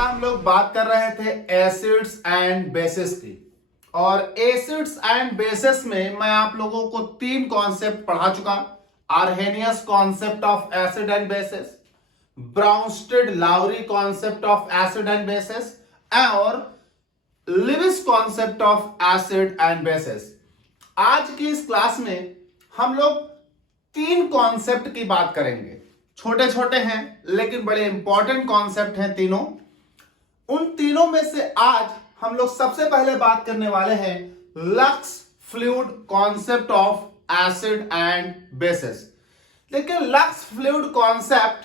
बेटा हम लोग बात कर रहे थे एसिड्स एंड बेसिस की। और एसिड्स एंड बेसिस में मैं आप लोगों को तीन कॉन्सेप्ट पढ़ा चुका। Arrhenius concept of acid and bases, Bronsted Lowry concept of acid and bases और Lewis concept of acid and bases. आज की इस क्लास में हम लोग तीन कॉन्सेप्ट की बात करेंगे। छोटे छोटे हैं लेकिन बड़े इंपॉर्टेंट कॉन्सेप्ट हैं तीनों। उन तीनों में से आज हम लोग सबसे पहले बात करने वाले हैं lux fluid concept of acid and basis. लेकिन लक्स फ्लूइड कॉन्सेप्ट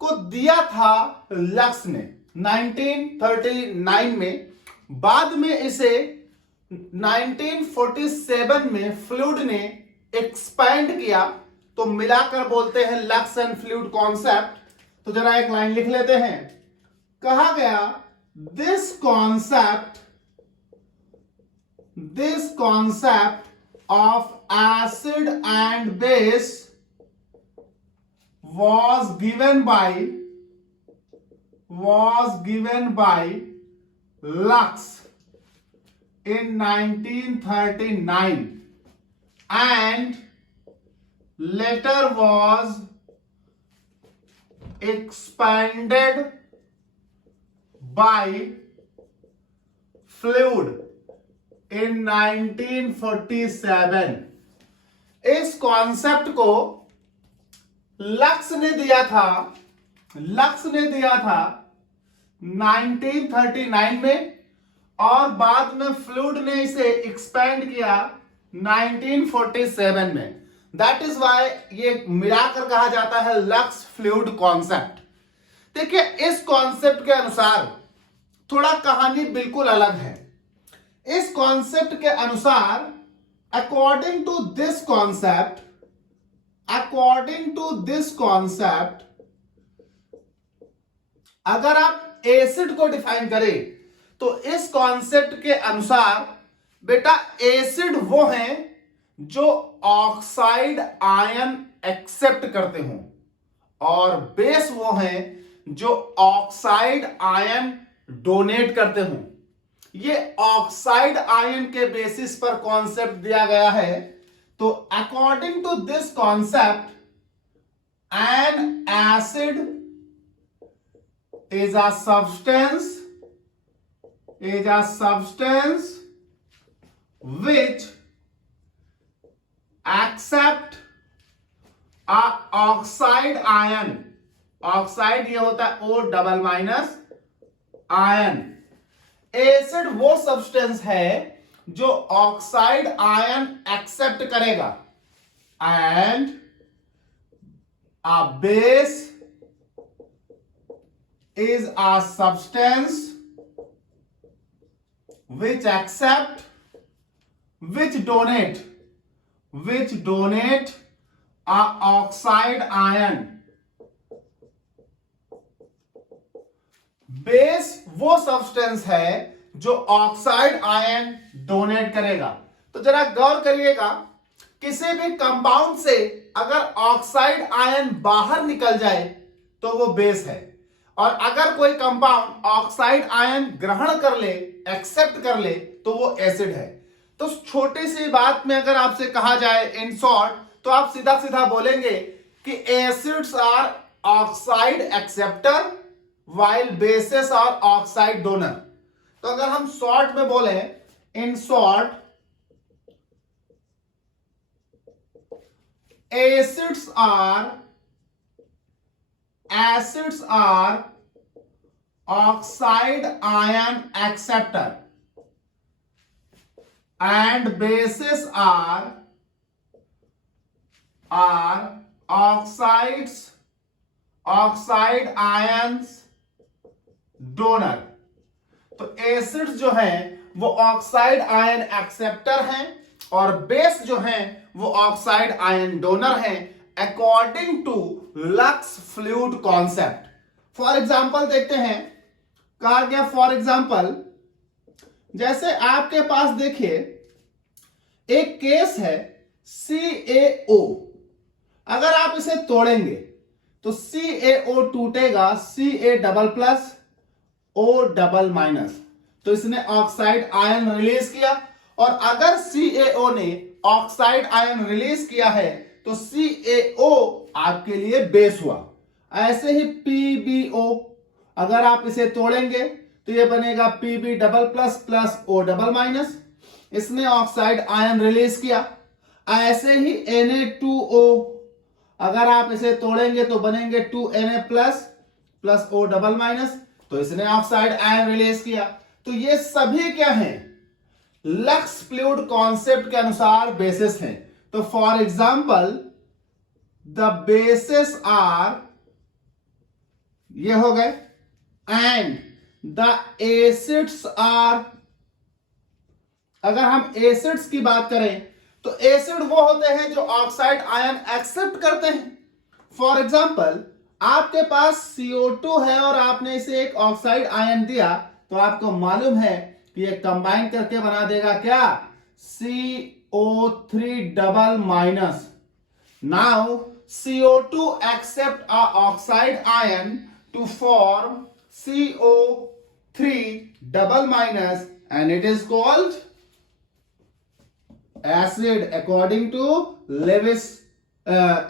को दिया था लक्स ने 1939 में। बाद में इसे 1947 में फ्लूइड ने एक्सपैंड किया, तो मिलाकर बोलते हैं लक्स एंड फ्लूइड कॉन्सेप्ट। तो जरा एक लाइन लिख लेते हैं। कहा गया this concept of acid and base was given by Lux in 1939 and later was expanded by Fluid in 1947। इस कॉन्सेप्ट को लक्स ने दिया था 1939 में और बाद में फ्लूइड ने इसे एक्सपेंड किया 1947 में। दैट इज वाई ये मिलाकर कहा जाता है लक्स फ्लूइड कॉन्सेप्ट। देखिए इस कॉन्सेप्ट के अनुसार थोड़ा कहानी बिल्कुल अलग है। इस कॉन्सेप्ट के अनुसार अकॉर्डिंग टू दिस कॉन्सेप्ट अगर आप एसिड को डिफाइन करें तो इस कॉन्सेप्ट के अनुसार बेटा एसिड वो हैं जो ऑक्साइड आयन एक्सेप्ट करते हों और बेस वो हैं जो ऑक्साइड आयन डोनेट करते हों। ये ऑक्साइड आयन के बेसिस पर कॉन्सेप्ट दिया गया है। तो according to this concept an acid is a substance which accept a oxide ion। Oxide ये होता है O double minus ion. Acid वो सब्सटेंस है जो ऑक्साइड आयन एक्सेप्ट करेगा and a base is a substance which donate a oxide ion। Base वो substance है जो ऑक्साइड आयन डोनेट करेगा। तो जरा गौर करिएगा, किसी भी कंपाउंड से अगर ऑक्साइड आयन बाहर निकल जाए तो वो बेस है, और अगर कोई कंपाउंड ऑक्साइड आयन ग्रहण कर ले, एक्सेप्ट कर ले, तो वो एसिड है। तो छोटी सी बात में अगर आपसे कहा जाए इन शॉर्ट, तो आप सीधा सीधा बोलेंगे कि acids are oxide acceptor while bases are oxide donor. तो अगर हम शॉर्ट में बोले, in short acids are oxide ion acceptor and bases are oxide ions donor। तो एसिड्स जो हैं वो ऑक्साइड आयन एक्सेप्टर हैं और बेस जो हैं वो ऑक्साइड आयन डोनर हैं according to Lux fluid concept. For example देखते हैं, कहा गया फॉर एग्जांपल जैसे आपके पास देखिए एक केस है CaO। अगर आप इसे तोड़ेंगे तो CaO टूटेगा Ca double plus O double minus. तो इसने ऑक्साइड आयन रिलीज किया, और अगर CaO ने ऑक्साइड आयन रिलीज किया है तो CaO आपके लिए बेस हुआ। ऐसे ही PbO, अगर आप इसे तोड़ेंगे तो ये बनेगा Pb double plus plus O double minus. इसने ऑक्साइड आयन रिलीज किया। ऐसे ही Na2O, अगर आप इसे तोड़ेंगे तो बनेंगे 2Na plus plus O double minus. तो इसने ऑक्साइड आयन रिलीज किया। तो ये सभी क्या हैं? लक्स फ्लूइड कॉन्सेप्ट के अनुसार बेसिस हैं। तो for example the basis are, ये हो गए, एंड द एसिड्स आर। अगर हम एसिड्स की बात करें तो एसिड वो होते हैं जो ऑक्साइड आयन एक्सेप्ट करते हैं। फॉर एग्जाम्पल आपके पास CO2 है और आपने इसे एक ऑक्साइड आयन दिया, तो आपको मालूम है कि ये कंबाइन करके बना देगा क्या? CO3 double minus. Now CO2 accept a oxide ion to form CO3 double minus and it is called acid according to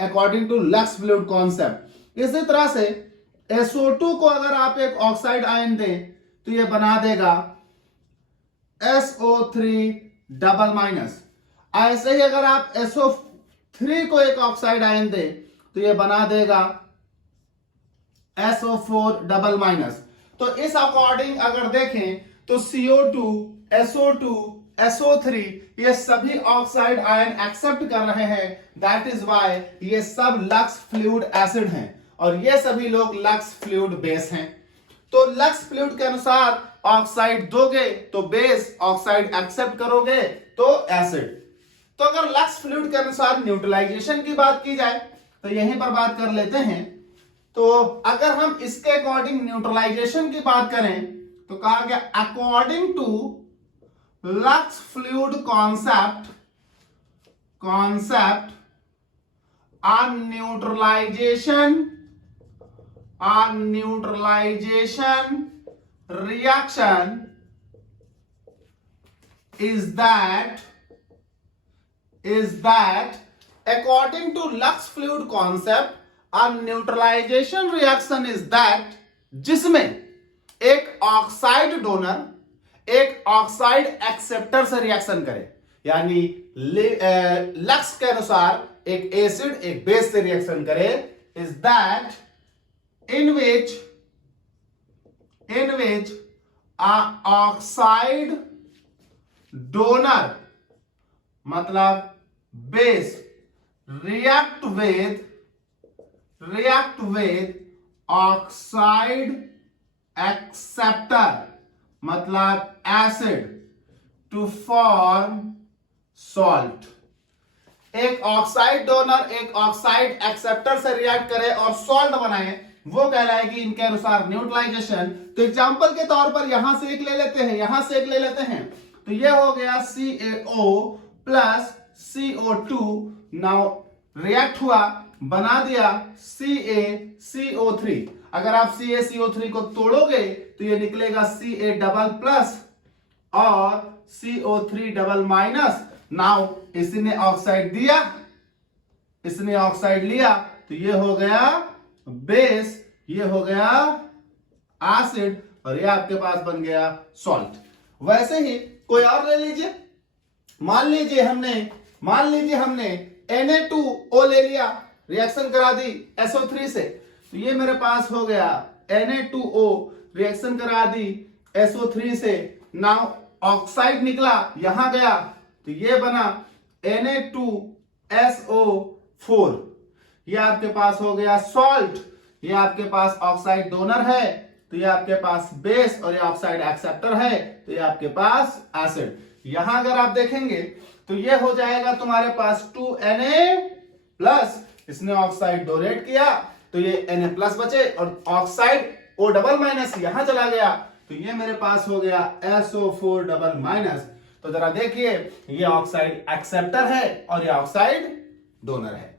according to Lux fluid concept। इसी तरह से SO2 को अगर आप एक ऑक्साइड आयन दें तो ये बना देगा SO3 डबल माइनस। ऐसे ही अगर आप SO3 को एक ऑक्साइड आयन दें तो ये बना देगा SO4 डबल माइनस। तो इस अकॉर्डिंग अगर देखें तो CO2, SO2, SO3 ये सभी ऑक्साइड आयन एक्सेप्ट कर रहे हैं। दैट इज वाई ये सब लक्स फ्लूइड एसिड हैं और ये सभी लोग लक्स फ्लूइड बेस हैं। तो लक्स फ्लूइड के अनुसार ऑक्साइड दोगे तो बेस, ऑक्साइड एक्सेप्ट करोगे तो एसिड। तो अगर लक्स फ्लूइड के अनुसार न्यूट्रलाइजेशन की बात की जाए तो यहीं पर बात कर लेते हैं। तो अगर हम इसके अकॉर्डिंग न्यूट्रलाइजेशन की बात करें तो कहा गया according to Lux fluid concept on neutralization reaction is that according to Lux fluid concept a neutralization reaction is that जिसमें एक ऑक्साइड डोनर एक ऑक्साइड एक्सेप्टर से रिएक्शन करे, यानी लक्स के अनुसार एक एसिड एक बेस से रिएक्शन करे, is that in which a oxide donor मतलब base react with oxide acceptor मतलब एसिड to form salt। एक ऑक्साइड डोनर एक ऑक्साइड एक्सेप्टर से रिएक्ट करे और सॉल्ट बनाए, वो कहलाएगी इनके अनुसार न्यूट्रलाइजेशन। तो एग्जांपल के तौर पर यहां से एक ले लेते हैं, यहां से एक ले लेते हैं, तो ये हो गया CaO plus CO2। Now react हुआ, बना दिया CaCO3। अगर आप CaCO3 को तोड़ोगे तो ये निकलेगा Ca डबल प्लस और CO3 डबल माइनस। नाउ इसने ऑक्साइड दिया, इसने ऑक्साइड लिया, तो ये हो गया बेस, ये हो गया एसिड और ये आपके पास बन गया सॉल्ट। वैसे ही कोई और ले लीजिए, मान लीजिए हमने Na2O ले लिया, रिएक्शन करा दी SO3 से, तो ये मेरे पास हो गया Na2O, रिएक्शन करा दी SO3 से। नाउ ऑक्साइड निकला, यहां गया, तो ये बना Na2SO4। ये आपके पास हो गया सॉल्ट, ये आपके पास ऑक्साइड डोनर है, तो ये आपके पास बेस और ये ऑक्साइड एक्सेप्टर है, तो ये आपके पास एसिड। यहां अगर आप देखेंगे तो ये हो जाएगा तुम्हारे पास 2Na+, इसने ऑक्साइड डोनेट किया तो ये Na+ बचे और ऑक्साइड O डबल माइनस यहां चला गया, तो ये मेरे पास हो गया SO4 डबल माइनस। तो जरा देखिए, ये ऑक्साइड एक्सेप्टर है और ये ऑक्साइड डोनर है।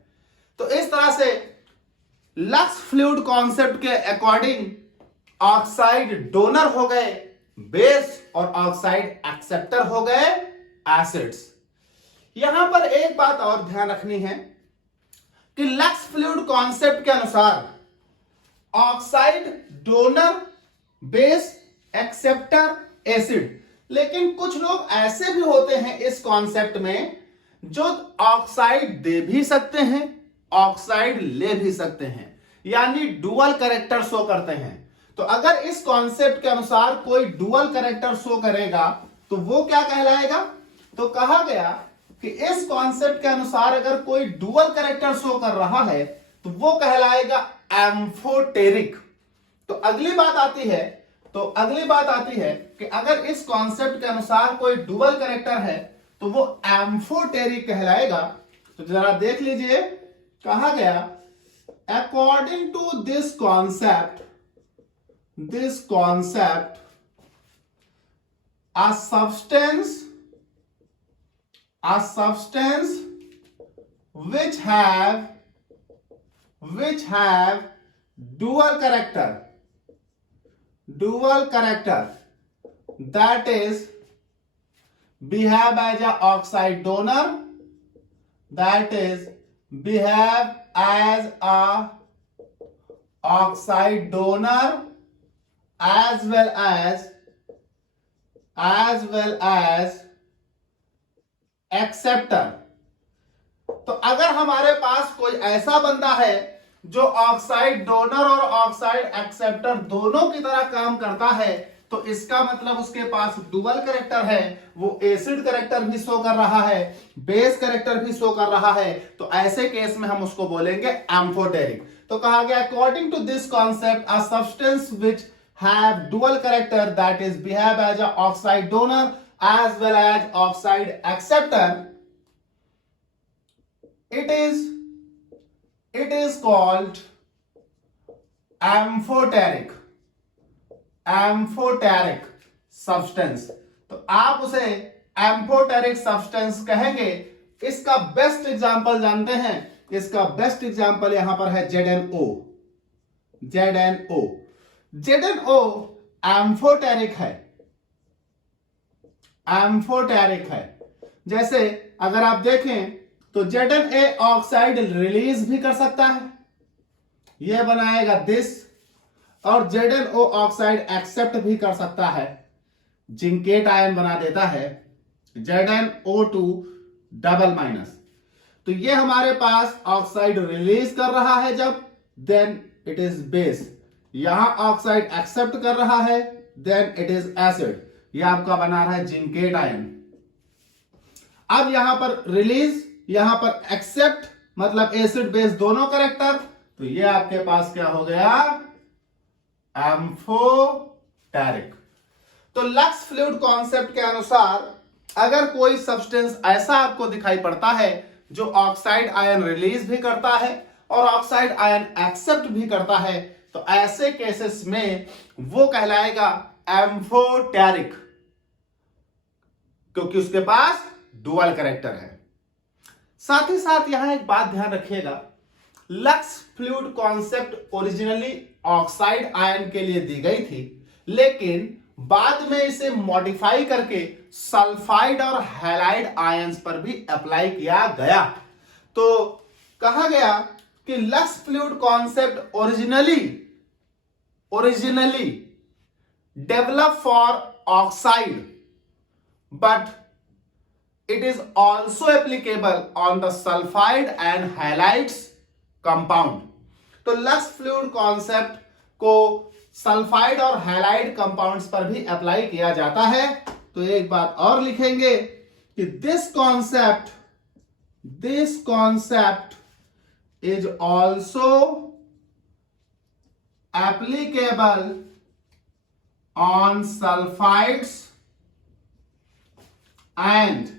तो इस तरह से लक्स फ्लूइड कॉन्सेप्ट के अकॉर्डिंग ऑक्साइड डोनर हो गए बेस और ऑक्साइड एक्सेप्टर हो गए एसिड्स। यहां पर एक बात और ध्यान रखनी है कि लक्स फ्लूइड कॉन्सेप्ट के अनुसार oxide donor base acceptor acid, लेकिन कुछ लोग ऐसे भी होते हैं इस कॉन्सेप्ट में जो ऑक्साइड दे भी सकते हैं ऑक्साइड ले भी सकते हैं, यानी डुअल कैरेक्टर शो करते हैं। तो अगर इस कॉन्सेप्ट के अनुसार कोई डुअल कैरेक्टर शो करेगा तो वो क्या कहलाएगा? तो कहा गया कि इस कॉन्सेप्ट के अनुसार अगर कोई डुअल कैरेक्टर शो कर रहा है तो वो कहलाएगा एम्फोटेरिक। तो अगली बात आती है कि अगर इस कॉन्सेप्ट के अनुसार कोई डुअल कैरेक्टर है तो वो एम्फोटेरिक कहलाएगा। तो जरा देख लीजिए, कहा गया according to this concept a substance which have dual character, that is behave as a oxide donor, that is behave as a oxide donor as well as acceptor. तो अगर हमारे पास कोई ऐसा बंदा है जो ऑक्साइड डोनर और ऑक्साइड एक्सेप्टर दोनों की तरह काम करता है तो इसका मतलब उसके पास डुअल कैरेक्टर है, वो एसिड कैरेक्टर भी शो कर रहा है बेस कैरेक्टर भी शो कर रहा है, तो ऐसे केस में हम उसको बोलेंगे एम्फोटेरिक। तो कहा गया according to this concept a substance which have dual character that is behave as a oxide donor as well as oxide acceptor, it is called amphoteric substance। तो आप उसे एम्फोटेरिक सब्सटेंस कहेंगे। इसका बेस्ट एग्जांपल जानते हैं, इसका best example यहां पर है ZnO एम्फोटेरिक है। जैसे अगर आप देखें तो ZnA ऑक्साइड रिलीज भी कर सकता है, यह बनाएगा दिस, और ZnO ऑक्साइड एक्सेप्ट भी कर सकता है, जिंकेट आयन बना देता है ZnO2 डबल माइनस। तो यह हमारे पास ऑक्साइड रिलीज कर रहा है जब, देन इट इज बेस। यहां ऑक्साइड एक्सेप्ट कर रहा है, देन इट इज एसिड। यह आपका बना रहा है जिंकेट आयन। अब यहां पर रिलीज, यहां पर एक्सेप्ट, मतलब एसिड बेस दोनों कैरेक्टर, तो यह आपके पास क्या हो गया? एम्फोटेरिक। तो लक्स फ्लूइड कॉन्सेप्ट के अनुसार अगर कोई सब्सटेंस ऐसा आपको दिखाई पड़ता है जो ऑक्साइड आयन रिलीज भी करता है और ऑक्साइड आयन एक्सेप्ट भी करता है, तो ऐसे केसेस में वो कहलाएगा एम्फोटेरिक, क्योंकि उसके पास डुअल कैरेक्टर है। साथ ही साथ यहां एक बात ध्यान रखिएगा, lux fluid concept originally oxide ion के लिए दी गई थी, लेकिन बाद में इसे मॉडिफाई करके सल्फाइड और हैलाइड आयंस पर भी अप्लाई किया गया। तो कहा गया कि lux fluid concept originally develop for oxide, but it is also applicable on the sulfide and halides compound। तो लक्स फ्लूइड कॉन्सेप्ट को सल्फाइड और हैलाइड कंपाउंड्स पर भी अप्लाई किया जाता है। तो एक बात और लिखेंगे कि this concept is also applicable on sulphides and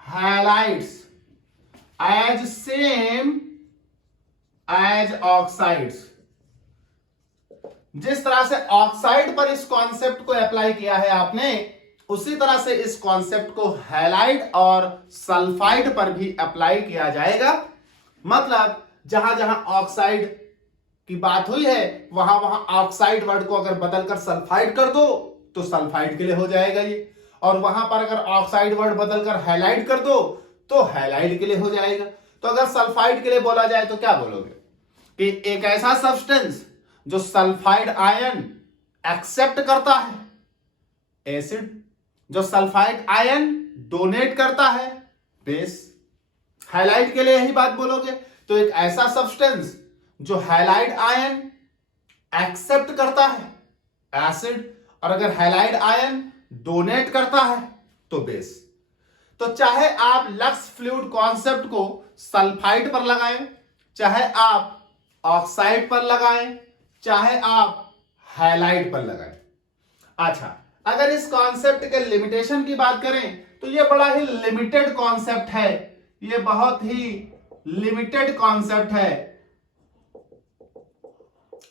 halides as same as oxides। जिस तरह से ऑक्साइड पर इस कॉन्सेप्ट को अप्लाई किया है आपने, उसी तरह से इस कॉन्सेप्ट को हैलाइड और सल्फाइड पर भी अप्लाई किया जाएगा। मतलब जहां जहां ऑक्साइड की बात हुई है, वहां ऑक्साइड वर्ड को अगर बदलकर सल्फाइड कर दो तो सल्फाइड के लिए हो जाएगा ये, और वहां पर अगर ऑक्साइड वर्ड बदलकर हैलाइड कर दो तो हैलाइड के लिए हो जाएगा। तो अगर सल्फाइड के लिए बोला जाए तो क्या बोलोगे कि एक ऐसा सब्सटेंस जो सल्फाइड आयन एक्सेप्ट करता है, एसिड जो सल्फाइड आयन डोनेट करता है, बेस। हैलाइड के लिए यही बात बोलोगे, तो एक ऐसा सब्सटेंस जो हैलाइड आयन एक्सेप्ट करता है, एसिड, और अगर हैलाइड आयन डोनेट करता है तो बेस। तो चाहे आप लक्स फ्लूइड कॉन्सेप्ट को सल्फाइड पर लगाएं, चाहे आप ऑक्साइड पर लगाएं, चाहे आप हैलाइड पर लगाएं। अच्छा, अगर इस कॉन्सेप्ट के लिमिटेशन की बात करें तो यह बड़ा ही लिमिटेड कॉन्सेप्ट है, यह बहुत ही लिमिटेड कॉन्सेप्ट है,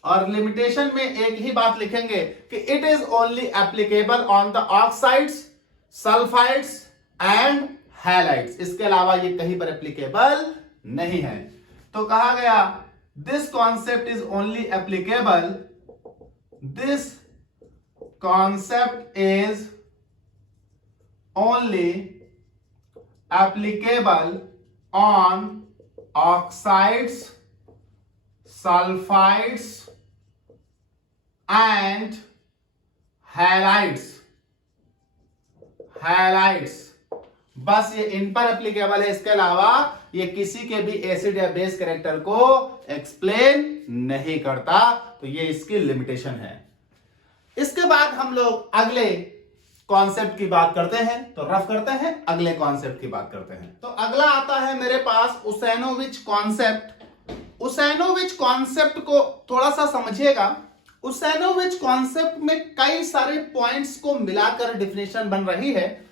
और लिमिटेशन में एक ही बात लिखेंगे कि it is only applicable on the oxides, sulphides and halides. इसके अलावा ये कहीं पर एप्लीकेबल नहीं है। तो कहा गया this concept is only applicable, this concept is only applicable on oxides, sulphides and halides. बस ये इन पर एप्लीकेबल है, इसके अलावा ये किसी के भी एसिड या बेस कैरेक्टर को एक्सप्लेन नहीं करता। तो ये इसकी लिमिटेशन है। इसके बाद हम लोग अगले कॉन्सेप्ट की बात करते हैं, तो रफ करते हैं, अगले कॉन्सेप्ट की बात करते हैं। तो अगला आता है मेरे पास उसेनोविच कॉन्सेप्ट। उसेनोविच कॉन्सेप्ट को थोड़ा सा समझिएगा। उसेनोविच कॉन्सेप्ट में कई सारे पॉइंट्स को मिलाकर डिफिनेशन बन रही है।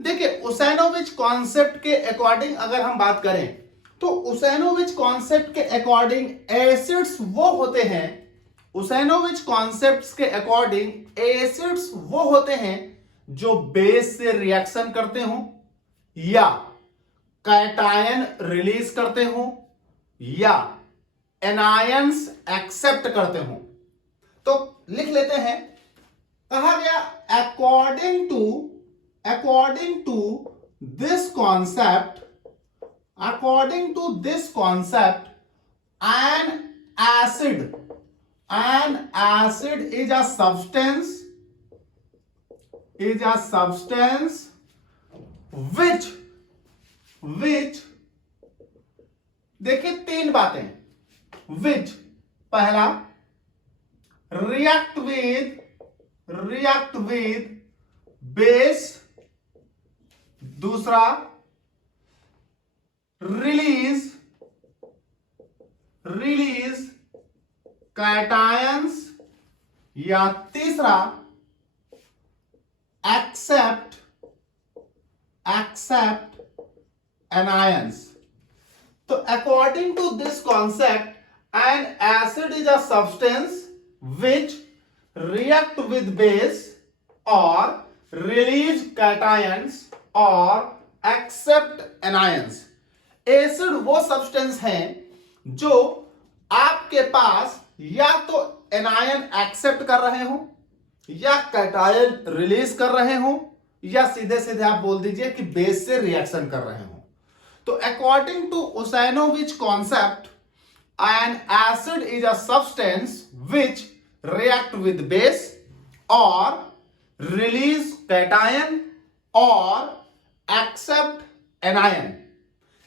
देखिए, उसेनोविच कॉन्सेप्ट के अकॉर्डिंग अगर हम बात करें तो उसेनोविच कॉन्सेप्ट के अकॉर्डिंग एसिड्स वो होते हैं, उसेनोविच कॉन्सेप्ट के अकॉर्डिंग एसिड्स वो होते हैं जो बेस से रिएक्शन करते हो, या कैटायन रिलीज करते हो, या एनायंस एक्सेप्ट करते हो। तो लिख लेते हैं, कहा गया according to this concept, according to this concept an acid is a substance which देखिए तीन बातें, which पहला react with base, दूसरा release cations, या तीसरा accept anions। तो according to this concept, an acid is a substance which react with base or release cations or accept anions। Acid वो substance है जो आपके पास या तो एनायन एक्सेप्ट कर रहे हो, या कैटायन रिलीज कर रहे हो, या सीधे सीधे आप बोल दीजिए कि बेस से रिएक्शन कर रहे हो। तो according to Usanovich concept, an acid is a substance which react with base और रिलीज कैटायन और एक्सेप्ट एनायन।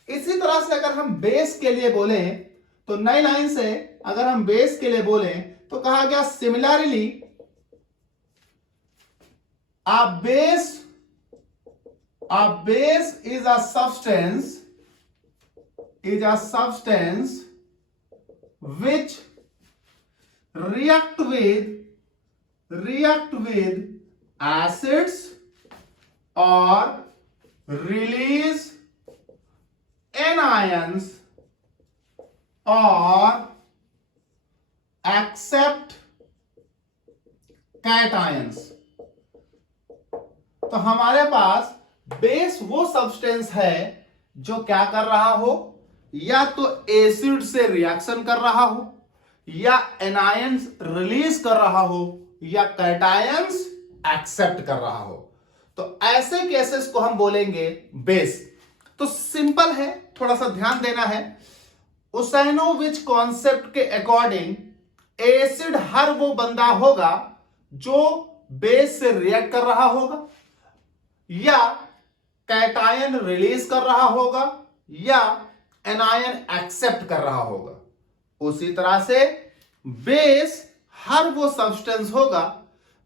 इसी तरह से अगर हम बेस के लिए बोलें तो नई लाइन से अगर हम बेस के लिए बोलें तो कहा गया similarly a base is a substance which react with acids or release anions or accept cations। तो हमारे पास बेस वो सब्सटेंस है जो क्या कर रहा हो, या तो एसिड से रिएक्शन कर रहा हो, या एनायंस रिलीज कर रहा हो या कैटायंस एक्सेप्ट कर रहा हो, तो ऐसे केसेस को हम बोलेंगे बेस। तो सिंपल है, थोड़ा सा ध्यान देना है। उसाइनोविच कॉन्सेप्ट के अकॉर्डिंग एसिड हर वो बंदा होगा जो बेस से रिएक्ट कर रहा होगा या कैटायन रिलीज कर रहा होगा या एनायन एक्सेप्ट कर रहा होगा। उसी तरह से बेस हर वो सब्सटेंस होगा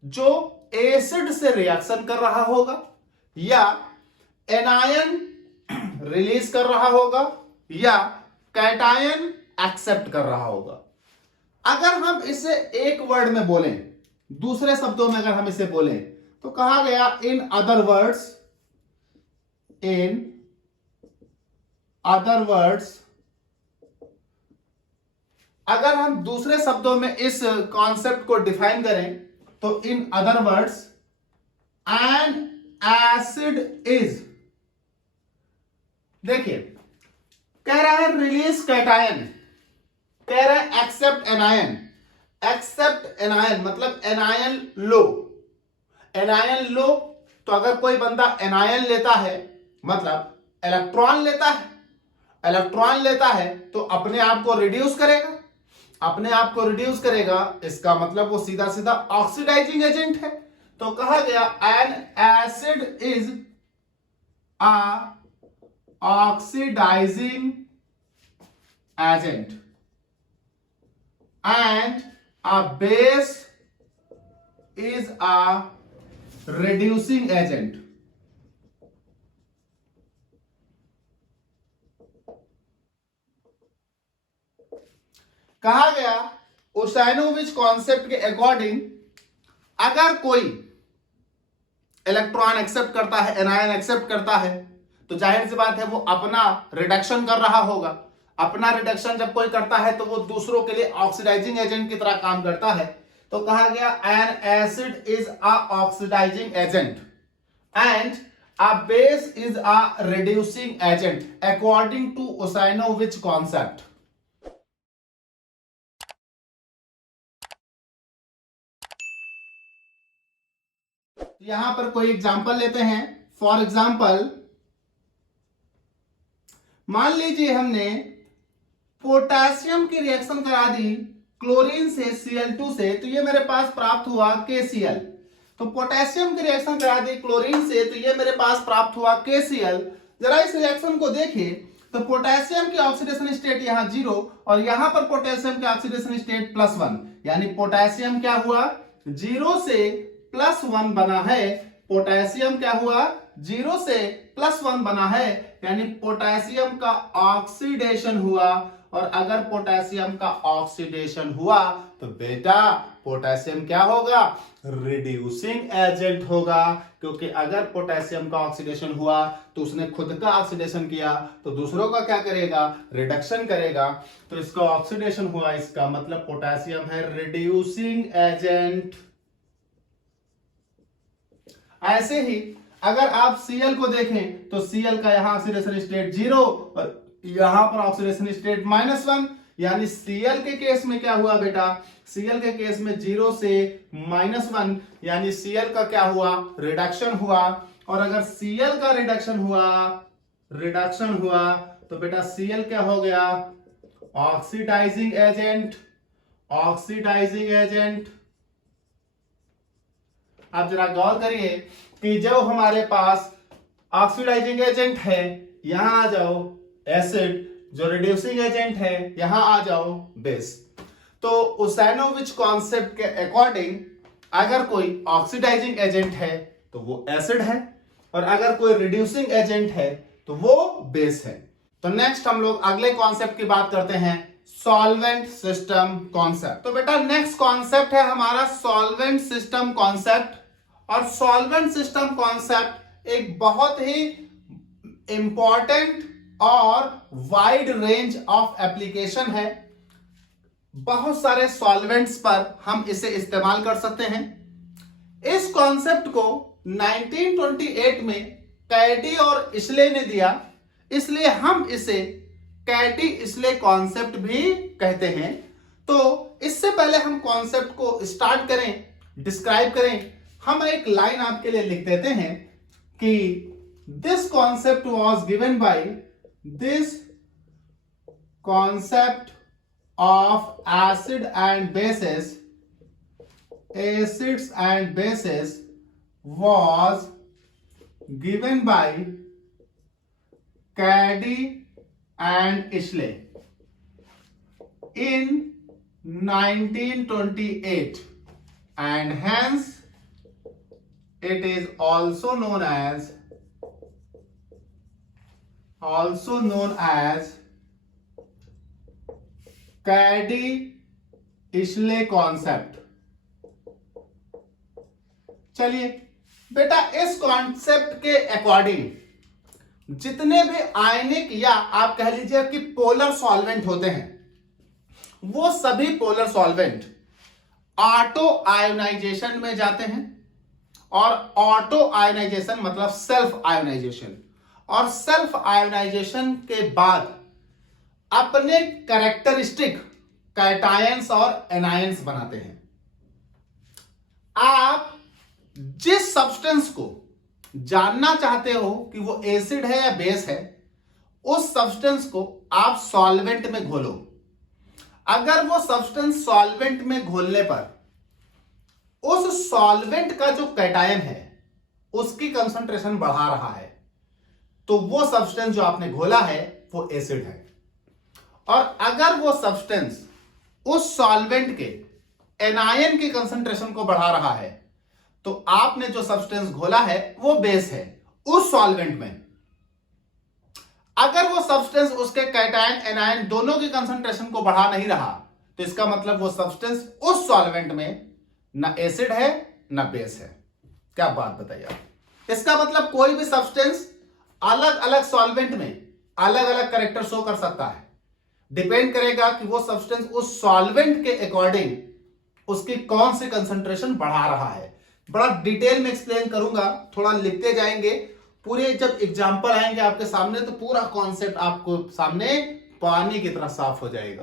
जो एसिड से रिएक्शन कर रहा होगा या एनायन रिलीज कर रहा होगा या कैटायन एक्सेप्ट कर रहा होगा। अगर हम इसे एक वर्ड में बोलें, दूसरे शब्दों में अगर हम इसे बोलें, तो कहा गया इन अदर वर्ड्स, अगर हम दूसरे शब्दों में इस कॉन्सेप्ट को डिफाइन करें तो in other words N acid is, देखिए कह रहा है रिलीज कैटायन, कह रहा है एक्सेप्ट एनायन। एक्सेप्ट एनायन मतलब एनायन लो, एनायन लो। तो अगर कोई बंदा एनायन लेता है मतलब इलेक्ट्रॉन लेता है, इलेक्ट्रॉन लेता है तो अपने आप को रिड्यूस करेगा, अपने आप को रिड्यूस करेगा, इसका मतलब वो सीधा सीधा ऑक्सीडाइजिंग एजेंट है। तो कहा गया an acid is a oxidising agent and a base is a reducing agent। कहा गया उसाइनोविच कॉन्सेप्ट के अकॉर्डिंग अगर कोई इलेक्ट्रॉन एक्सेप्ट करता है, एनायन एक्सेप्ट करता है, तो जाहिर सी बात है वो अपना रिडक्शन कर रहा होगा। अपना रिडक्शन जब कोई करता है तो वो दूसरों के लिए ऑक्सीडाइजिंग एजेंट की तरह काम करता है। तो कहा गया an acid is a oxidising agent and a base is a reducing agent according to Usanovich concept. यहां पर कोई एग्जांपल लेते हैं। फॉर एग्जांपल मान लीजिए हमने पोटेशियम की रिएक्शन करा दी क्लोरीन से Cl2 से, तो ये मेरे पास प्राप्त हुआ KCl। तो पोटेशियम की रिएक्शन करा दी क्लोरीन से, तो ये मेरे पास प्राप्त हुआ KCl। जरा इस रिएक्शन को देखिए तो पोटेशियम की ऑक्सीडेशन स्टेट यहां 0 और यहां पर पोटेशियम की ऑक्सीडेशन स्टेट +1, यानी पोटेशियम क्या हुआ 0 से +1 बना है। पोटेशियम क्या हुआ 0 से +1 बना है, यानी पोटेशियम का ऑक्सीडेशन हुआ। और अगर पोटेशियम का ऑक्सीडेशन हुआ तो बेटा पोटेशियम क्या होगा रिड्यूसिंग एजेंट होगा, क्योंकि अगर पोटेशियम का ऑक्सीडेशन हुआ तो उसने खुद का ऑक्सीडेशन किया तो दूसरों का क्या करेगा रिडक्शन करेगा। तो इसका ऑक्सीडेशन हुआ, इसका मतलब पोटेशियम है रिड्यूसिंग एजेंट। ऐसे ही अगर आप Cl को देखें तो Cl का यहां ऑक्सीडेशन स्टेट 0 और यहां पर ऑक्सीडेशन स्टेट -1, यानी Cl के केस में क्या हुआ बेटा, Cl के केस में 0 से -1, यानी Cl का क्या हुआ रिडक्शन हुआ। और अगर Cl का रिडक्शन हुआ तो बेटा Cl क्या हो गया ऑक्सीडाइजिंग एजेंट, ऑक्सीडाइजिंग एजेंट। आप जरा गौर करिए कि जब हमारे पास ऑक्सीडाइजिंग एजेंट है यहां आ जाओ एसिड, जो रिड्यूसिंग एजेंट है यहां आ जाओ बेस। तो उसाइनोविच कॉन्सेप्ट के अकॉर्डिंग अगर कोई ऑक्सीडाइजिंग एजेंट है तो वो एसिड है और अगर कोई रिड्यूसिंग एजेंट है तो वो बेस है। तो नेक्स्ट हम लोग अगले कॉन्सेप्ट की बात करते हैं, सॉल्वेंट सिस्टम कॉन्सेप्ट। तो बेटा नेक्स्ट कॉन्सेप्ट है हमारा सॉल्वेंट सिस्टम कॉन्सेप्ट। और सॉल्वेंट सिस्टम कॉन्सेप्ट एक बहुत ही इंपॉर्टेंट और वाइड रेंज ऑफ एप्लीकेशन है। बहुत सारे सॉल्वेंट्स पर हम इसे इस्तेमाल कर सकते हैं। इस कॉन्सेप्ट को 1928 में कैटी और इस्ले ने दिया, इसलिए हम इसे कैटी इस्ले कॉन्सेप्ट भी कहते हैं। तो इससे पहले हम कॉन्सेप्ट को स्टार्ट करें, डिस्क्राइब करें, हम एक लाइन आपके लिए लिख देते हैं कि this concept was given by this concept of acid and basis, acids and bases was given by Caddy and Ishley in 1928 and hence it is also known as Caddy-Ishley concept। चलिए बेटा, इस concept के according जितने भी आयनिक या आप कह लीजिए कि पोलर सॉल्वेंट होते हैं, वो सभी पोलर सॉल्वेंट ऑटो आयोनाइजेशन में जाते हैं। और ऑटो आयोनाइजेशन मतलब सेल्फ आयोनाइजेशन, और सेल्फ आयोनाइजेशन के बाद अपने कैरेक्टरिस्टिक कैटायंस और एनायंस बनाते हैं। आप जिस सब्सटेंस को जानना चाहते हो कि वो एसिड है या बेस है, उस सब्सटेंस को आप सॉल्वेंट में घोलो। अगर वो सब्सटेंस सॉल्वेंट में घोलने पर उस सॉल्वेंट का जो कैटायन है उसकी कंसंट्रेशन बढ़ा रहा है, तो वो सब्सटेंस जो आपने घोला है वो एसिड है। और अगर वो सब्सटेंस उस सॉल्वेंट के एनायन की कंसंट्रेशन को बढ़ा रहा है, तो आपने जो सब्सटेंस घोला है वो बेस है उस सॉल्वेंट में। अगर वो सब्सटेंस उसके कैटायन एनायन दोनों की कंसंट्रेशन को बढ़ा नहीं रहा, तो इसका मतलब वो सब्सटेंस उस सॉल्वेंट में ना एसिड है ना बेस है। क्या बात बताइए आप। इसका मतलब कोई भी सब्सटेंस अलग अलग सॉल्वेंट में अलग अलग कैरेक्टर शो कर सकता है। डिपेंड करेगा कि वो सब्सटेंस उस सॉल्वेंट के अकॉर्डिंग उसकी कौन सी कंसंट्रेशन बढ़ा रहा है। बड़ा डिटेल में एक्सप्लेन करूंगा, थोड़ा लिखते जाएंगे। पूरे जब एग्जांपल आएंगे आपके सामने तो पूरा कॉन्सेप्ट आपको सामने पानी की तरह साफ हो जाएगा।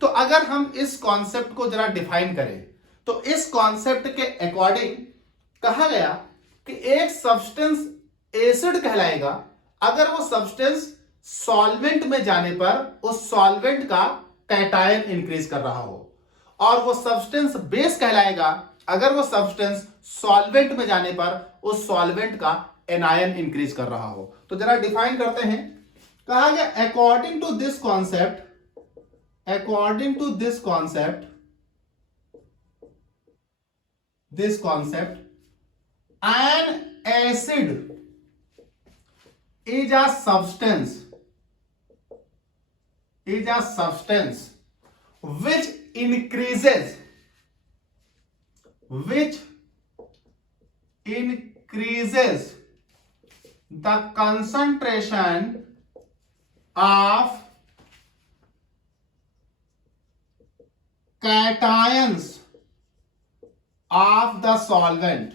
तो अगर हम इस कॉन्सेप्ट को जरा डिफाइन करें, तो इस कॉन्सेप्ट के अकॉर्डिंग कहा गया कि एक सब्सटेंस एसिड कहलाएगा अगर वो सब्सटेंस सॉल्वेंट में जाने पर उस सॉल्वेंट का कैटायन इंक्रीज कर रहा हो, और वो सब्सटेंस बेस कहलाएगा अगर वो सब्सटेंस सॉल्वेंट में जाने पर उस सॉल्वेंट का एनायन इंक्रीज कर रहा हो। तो जरा डिफाइन करते हैं। कहा गया according to this concept an acid is a substance which increases the concentration of cations of the solvent.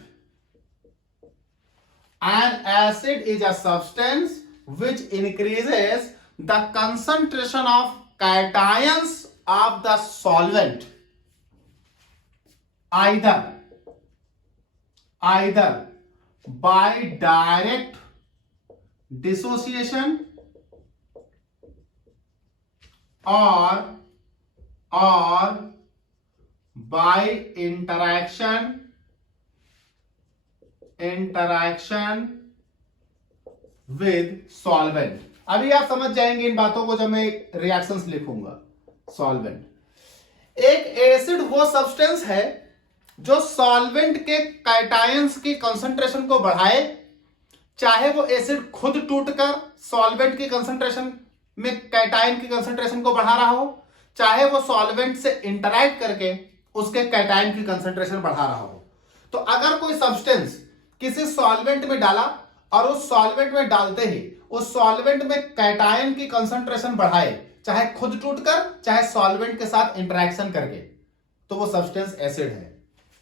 An acid is a substance which increases the concentration of cations of the solvent either by direct dissociation or by interaction with solvent। अभी आप समझ जाएंगे इन बातों को जब मैं reactions लिखूंगा। Solvent एक एसिड वो सब्सटेंस है जो सॉल्वेंट के कैटायंस की कंसंट्रेशन को बढ़ाए, चाहे वो एसिड खुद टूटकर सॉल्वेंट की कंसंट्रेशन में कैटायन की कंसंट्रेशन को बढ़ा रहा हो, चाहे वो सॉल्वेंट से इंटरैक्ट करके उसके कैटायन की कंसंट्रेशन बढ़ा रहा हो। तो अगर कोई सब्सटेंस किसी सॉल्वेंट में डाला और उस सॉल्वेंट में डालते ही उस सॉल्वेंट में कैटायन की कंसंट्रेशन बढ़ाए, चाहे खुद टूटकर चाहे सॉल्वेंट के साथ इंटरेक्शन करके, तो वो सब्सटेंस एसिड है।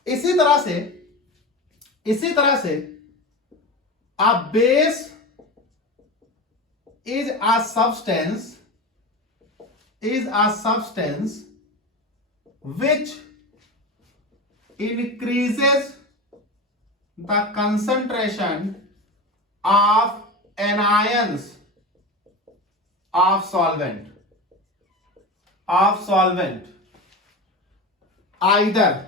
इसी तरह से अ base is a substance which increases the concentration of anions of solvent either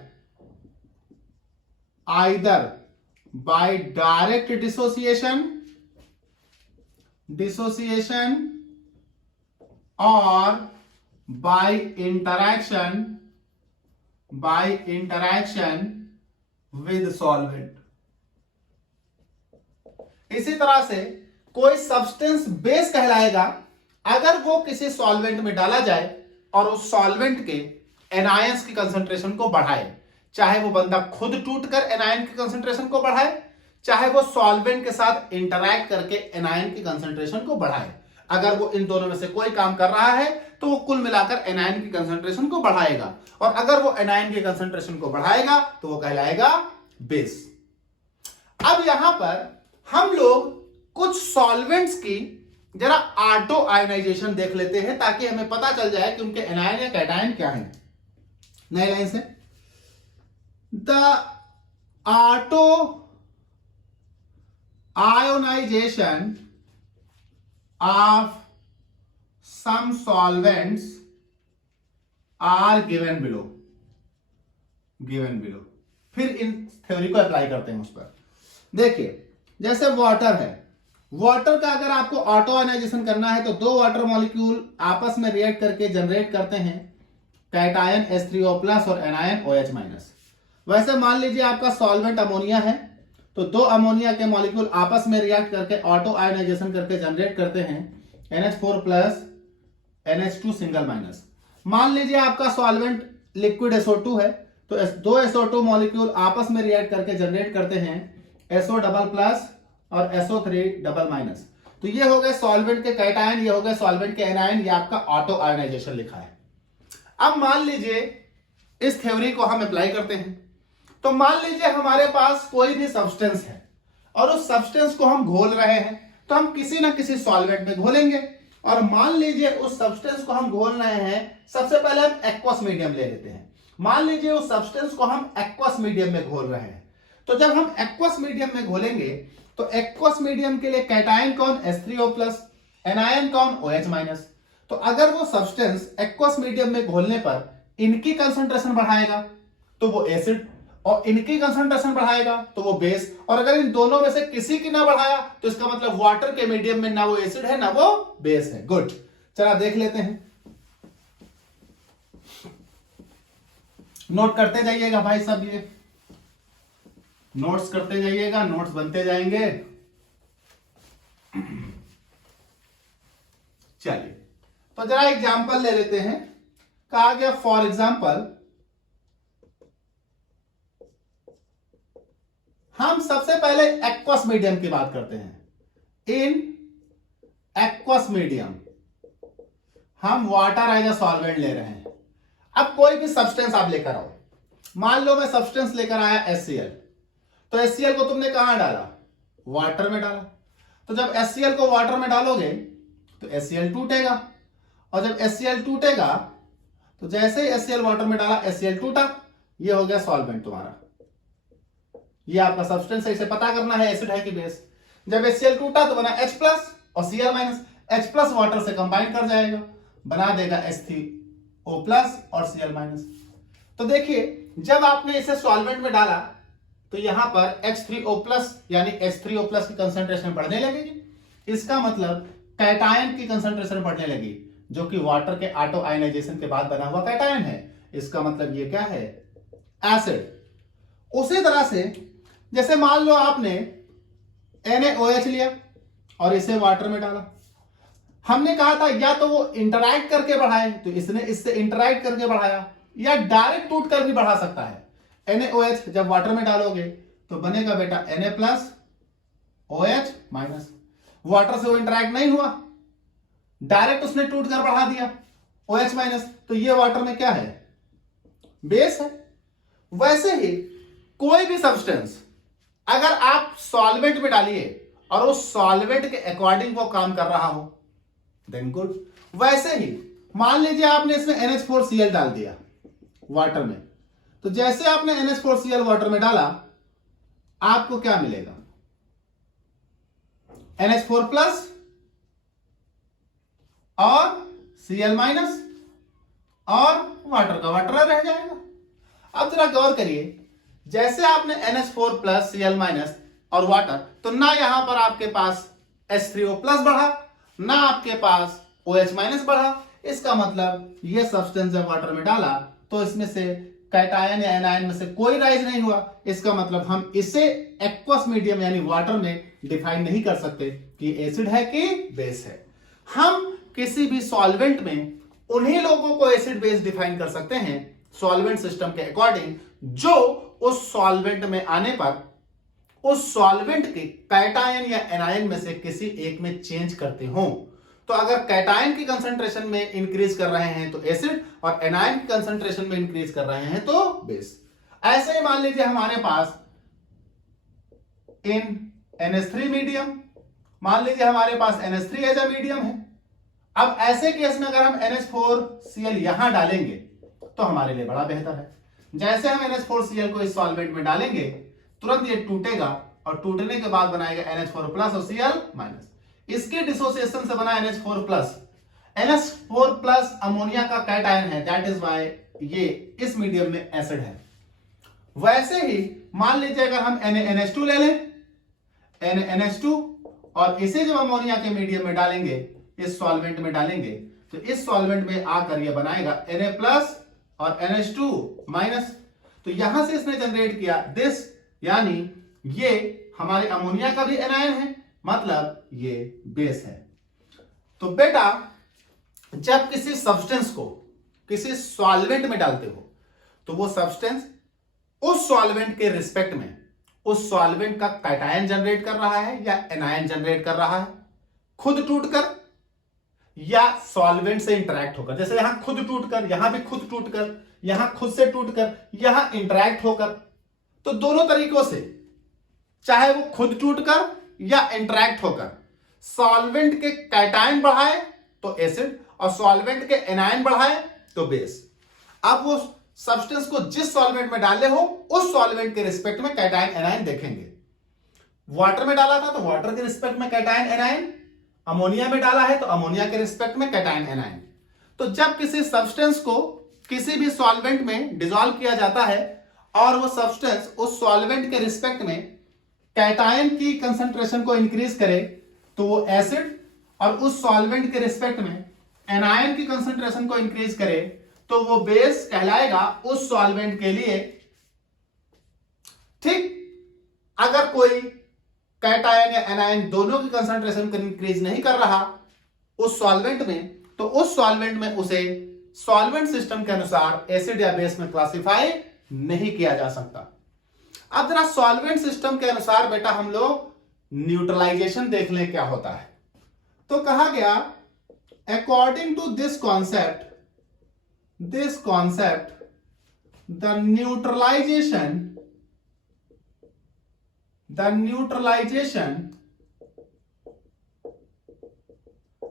by direct dissociation or by interaction with solvent. इसी तरह से कोई सब्सटेंस बेस कहलाएगा अगर वो किसी सॉल्वेंट में डाला जाए और उस सॉल्वेंट के एनायंस की कंसंट्रेशन को बढ़ाए, चाहे वो बंदा खुद टूटकर एनायन की कंसंट्रेशन को बढ़ाए, चाहे वो सॉल्वेंट के साथ इंटरैक्ट करके एनायन की कंसंट्रेशन को बढ़ाए। अगर वो इन दोनों में से कोई काम कर रहा है तो वो कुल मिलाकर एनायन की कंसंट्रेशन को बढ़ाएगा, और अगर वो एनायन की कंसंट्रेशन को बढ़ाएगा तो वो कहलाएगा बेस। अब यहां पर हम लोग कुछ सॉल्वेंट्स की जरा ऑटो आयनाइजेशन देख लेते हैं ताकि हमें पता चल जाए कि उनके एनायन या कैटायन क्या है। नई लाइन से, the auto ionisation of some solvents are given below. फिर इन थ्योरी को अप्लाई करते हैं उस पर। देखिए, जैसे वाटर है, वाटर का अगर आपको ऑटो आयनाइजेशन करना है तो दो वाटर मॉलिक्यूल आपस में रिएक्ट करके जनरेट करते हैं कैटायन H3O+ और एनायन OH-। वैसे मान लीजिए आपका सॉल्वेंट अमोनिया है तो दो अमोनिया के मॉलिक्यूल आपस में रिएक्ट करके ऑटो आयनाइजेशन करके जनरेट करते हैं NH4+ NH2 सिंगल-। मान लीजिए आपका सॉल्वेंट लिक्विड SO2 है तो दो SO2 मॉलिक्यूल आपस में रिएक्ट करके जनरेट करते हैं SO++ और SO3 -। तो ये हो गए सॉल्वेंट के कैटायन, ये हो गए सॉल्वेंट के एनायन, ये आपका ऑटो आयनाइजेशन लिखा है। अब मान लीजिए इस थ्योरी को हम अप्लाई करते हैं तो मान लीजिए हमारे पास कोई भी सब्सटेंस है और उस सब्सटेंस को हम घोल रहे हैं तो हम किसी ना किसी सॉल्वेंट में घोलेंगे, और मान लीजिए उस सब्सटेंस को हम घोल रहे हैं, सबसे पहले हम एक्वस मीडियम ले लेते हैं। मान लीजिए उस सब्सटेंस को हम एक्वस मीडियम में घोल रहे हैं, तो जब हम एक्वस मीडियम में घोलेंगे तो एक्वस मीडियम के लिए कैटायन कौन H3O+, एनायन कौन OH-। तो अगर वो सब्सटेंस एक्वस मीडियम में घोलने पर इनकी कंसंट्रेशन बढ़ाएगा तो वो एसिड, और इनकी कंसंट्रेशन बढ़ाएगा तो वो बेस, और अगर इन दोनों में से किसी की ना बढ़ाया तो इसका मतलब वाटर के मीडियम में ना वो एसिड है ना वो बेस है। गुड, चला देख लेते हैं। नोट करते जाइएगा भाई सब, ये नोट्स करते जाइएगा, नोट्स बनते जाएंगे। चलिए, तो जरा एग्जांपल ले लेते हैं। कहा गया फॉर एग्जांपल, हम सबसे पहले एक्वस मीडियम की बात करते हैं। इन एक्वस मीडियम हम वाटर एज अ सॉल्वेंट ले रहे हैं। अब कोई भी सब्सटेंस आप लेकर आओ, मान लो मैं सब्सटेंस लेकर आया HCl, तो HCl को तुमने कहां डाला? वाटर में डाला। तो जब HCl को वाटर में डालोगे तो HCl टूटेगा, और जब HCl टूटेगा तो जैसे ही HCl वाटर में डाला HCl टूटा, ये हो गया सॉल्वेंट तुम्हारा। ये आपका सब्सटेंस है, इसे पता करना है एसिड है कि बेस। जब HCl टूटा तो बना H+ और Cl-। H+ वाटर से कंबाइन कर जाएगा, बना देगा H3O+ और Cl-। तो देखिए, जब आपने इसे सॉल्वेंट में डाला तो यहां पर H3O+ यानी H3O+ की कंसंट्रेशन बढ़ने लगेगी। इसका मतलब कैटायन की कंसंट्रेशन बढ़ने लगी, जो कि वाटर के ऑटो आयनाइजेशन के बाद बना हुआ कैटायन है। इसका मतलब ये क्या है? एसिड। उसी तरह से जैसे मान लो आपने NaOH लिया और इसे वाटर में डाला, हमने कहा था या तो वो इंटरैक्ट करके बढ़ाए, तो इसने इससे इंटरैक्ट करके बढ़ाया, या डायरेक्ट टूट कर भी बढ़ा सकता है। NaOH जब वाटर में डालोगे तो बनेगा बेटा Na+OH-। वाटर से वो इंटरैक्ट नहीं हुआ, डायरेक्ट उसने टूट कर बढ़ा दिया OH-, तो ये वाटर में क्या है? बेस है। वैसे ही कोई भी सब्सटेंस अगर आप सॉल्वेंट में डालिए और उस सॉल्वेंट के अकॉर्डिंग वो काम कर रहा हो, देन गुड। वैसे ही मान लीजिए आपने इसमें NH4Cl डाल दिया, वाटर में। तो जैसे आपने NH4Cl वाटर में डाला, आपको क्या मिलेगा? NH4 प्लस और Cl माइनस और वाटर का वाटर रह जाएगा। अब जरा गौर करिए, जैसे आपने NH4 प्लस Cl माइनस और वाटर, तो ना यहां पर आपके पास H3O प्लस बढ़ा, ना आपके पास OH माइनस बढ़ा। इसका मतलब ये सब्सटेंस जब वाटर में डाला तो इसमें से कैटायन या एनायन में से कोई राइज नहीं हुआ। इसका मतलब हम इसे एक्वस मीडियम यानी वाटर में डिफाइन नहीं कर सकते कि एसिड है कि बेस है। हम किसी भी सॉल्वेंट में उन्हीं लोगों को एसिड बेस डिफाइन कर सकते हैं सॉल्वेंट सिस्टम के अकॉर्डिंग, जो उस सॉल्वेंट में आने पर उस सॉल्वेंट के कैटायन या एनायन में से किसी एक में चेंज करते हो। तो अगर कैटायन की कंसंट्रेशन में इंक्रीज कर रहे हैं तो एसिड, और एनायन की कंसंट्रेशन में इंक्रीज कर रहे हैं तो बेस। ऐसे ही मान लीजिए हमारे पास इन NH3 मीडियम, मान लीजिए हमारे पास NH3 एज अ मीडियम है। अब ऐसे केस में अगर हम NH4Cl यहां डालेंगे तो हमारे लिए बड़ा बेहतर है। जैसे हम NH4Cl को इस सॉल्वेंट में डालेंगे, तुरंत ये टूटेगा और टूटने के बाद बनाएगा NH4 प्लस और Cl माइनस। इसके डिसोसिएशन से बना NH4 plus. NH4 plus ammonia का कैटायन है, दैट इज व्हाई ये इस मीडियम में एसिड है। वैसे ही मान लीजिए अगर हम NH2 ले लें, NH2, और इसे जब अमोनिया के मीडियम में डालेंगे, इस सॉल्वेंट में डालेंगे, तो इस सॉल्वेंट में आकर ये बनाएगा Na प्लस और NH2 माइनस। तो यहां से इसने जनरेट किया दिस, यानी ये हमारे अमोनिया का भी एनायन है, मतलब ये बेस है। तो बेटा जब किसी सब्सटेंस को किसी सॉल्वेंट में डालते हो तो वो सब्सटेंस उस सॉल्वेंट के रिस्पेक्ट में उस सॉल्वेंट का कैटायन जनरेट कर रहा है या एनायन जनरेट कर रहा है, खुद टूटकर या सॉल्वेंट से इंटरैक्ट होकर। जैसे यहां खुद टूटकर, यहां भी खुद टूटकर, यहां खुद से टूटकर, यहां इंटरैक्ट होकर। तो दोनों तरीकों से, चाहे वो खुद टूटकर या इंटरैक्ट होकर, सॉल्वेंट के कैटायन बढ़ाए तो एसिड और सॉल्वेंट के एनायन बढ़ाए तो बेस। अब वो सब्सटेंस को जिस सॉल्वेंट में डाले हो उस सॉल्वेंट के रिस्पेक्ट में कैटायन एनायन देखेंगे। वाटर में डाला था तो वाटर के रिस्पेक्ट में कैटायन एनायन, अमोनिया में डाला है तो अमोनिया के रिस्पेक्ट में कैटायन एनायन। तो जब किसी सब्सटेंस को किसी भी सॉल्वेंट में डिसॉल्व किया जाता है और वो सब्सटेंस उस सॉल्वेंट के रिस्पेक्ट में कैटायन की कंसंट्रेशन को इंक्रीज करे तो वो एसिड, और उस सॉल्वेंट के रिस्पेक्ट में एनायन की कंसंट्रेशन को इंक्रीज करे तो वो बेस कहलाएगा उस सॉल्वेंट के लिए। ठीक, अगर कोई कैटायन या एनायन दोनों की कंसंट्रेशन को इंक्रीज नहीं कर रहा उस सॉल्वेंट में, तो उस सॉल्वेंट में उसे सॉल्वेंट सिस्टम के अनुसार एसिड या बेस में क्लासिफाई नहीं किया जा सकता। अब जरा सॉल्वेंट सिस्टम के अनुसार बेटा हम लोग न्यूट्रलाइजेशन देख लें क्या होता है। तो कहा गया according to this concept the neutralisation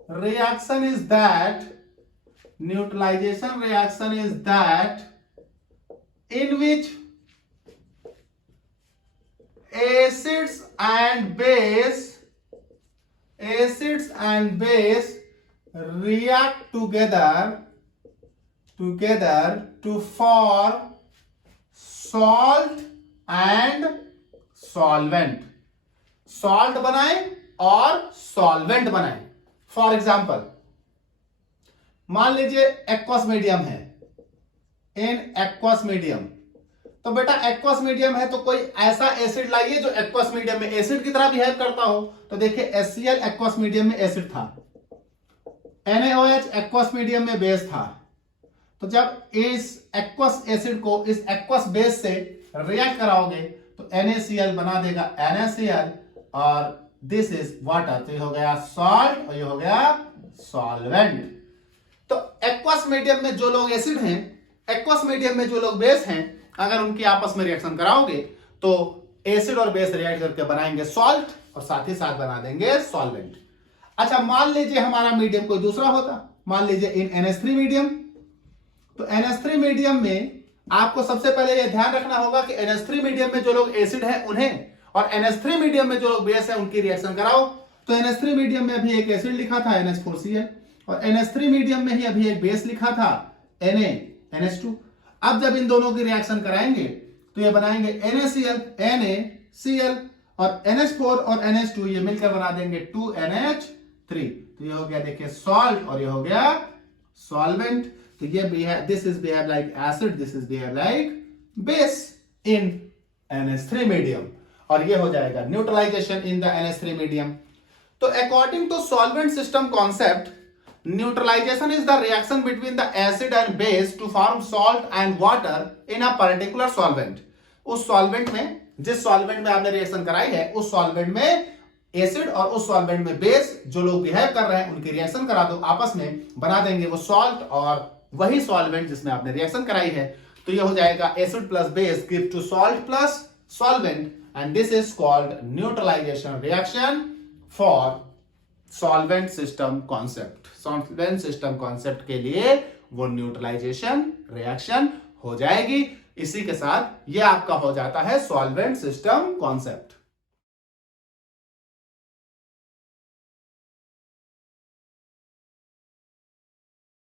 reaction is that in which acids and base react together to form salt and solvent। Salt बनाए और सॉल्वेंट बनाए। फॉर एग्जाम्पल मान लीजिए एक्वस मीडियम है, इन एक्वस मीडियम, तो बेटा एक्वस मीडियम है तो कोई ऐसा एसिड लाइए जो एक्वस मीडियम में एसिड की तरह बिहेव करता हो। तो देखिए HCl एक्वस मीडियम में एसिड था, NaOH एक्वस मीडियम में बेस था। तो जब इस एक्वस एसिड को इस एक्वस बेस से रिएक्ट कराओगे तो NaCl बना देगा NaCl और दिस इज वाटर। तो ये हो गया सॉल्ट और ये हो गया सॉल्वेंट। तो एक्वस मीडियम में जो लोग एसिड हैं, एक्वस मीडियम में जो लोग बेस हैं, अगर उनकी आपस में रिएक्शन कराओगे तो एसिड और बेस रिएक्ट करके बनाएंगे सॉल्ट और साथ ही साथ बना देंगे सॉल्वेंट। अच्छा मान लीजिए हमारा मीडियम कोई दूसरा होता, मान लीजिए इन NH3 मीडियम, तो NH3 मीडियम में आपको सबसे पहले यह ध्यान रखना होगा कि NH3 मीडियम में जो लोग एसिड है उन्हें और NH3 मीडियम में जो लोग बेस है उनकी रिएक्शन कराओ। तो NH3 मीडियम में अभी एक एसिड लिखा था NH4Cl और NH3 मीडियम में ही अभी एक बेस लिखा था NaNH2। अब जब इन दोनों की रिएक्शन कराएंगे तो ये बनाएंगे NaCl और NH4 और NH2 ये मिलकर बना देंगे 2NH3। तो ये हो गया देखिए सॉल्ट और ये हो गया सॉल्वेंट। तो ये this is behave like acid, this is behave like base in NH3 medium और ये हो जाएगा neutralization in the NH3 medium. तो according to solvent system concept, neutralization is the reaction between the acid and base to form salt and water in a particular solvent. उस solvent में, जिस solvent में आपने रिएक्शन कराई है, उस solvent में एसिड और उस सॉल्वेंट में बेस जो लोग बिहेव कर रहे हैं उनकी रिएक्शन करा दो, आपस में बना देंगे वो सॉल्ट और वही सॉल्वेंट जिसमें आपने रिएक्शन कराई है। तो ये हो जाएगा acid plus base give to salt plus solvent and this is called neutralisation reaction for solvent system concept. Solvent system concept के लिए वो न्यूट्रलाइजेशन रिएक्शन हो जाएगी। इसी के साथ ये आपका हो जाता है सॉल्वेंट सिस्टम कॉन्सेप्ट।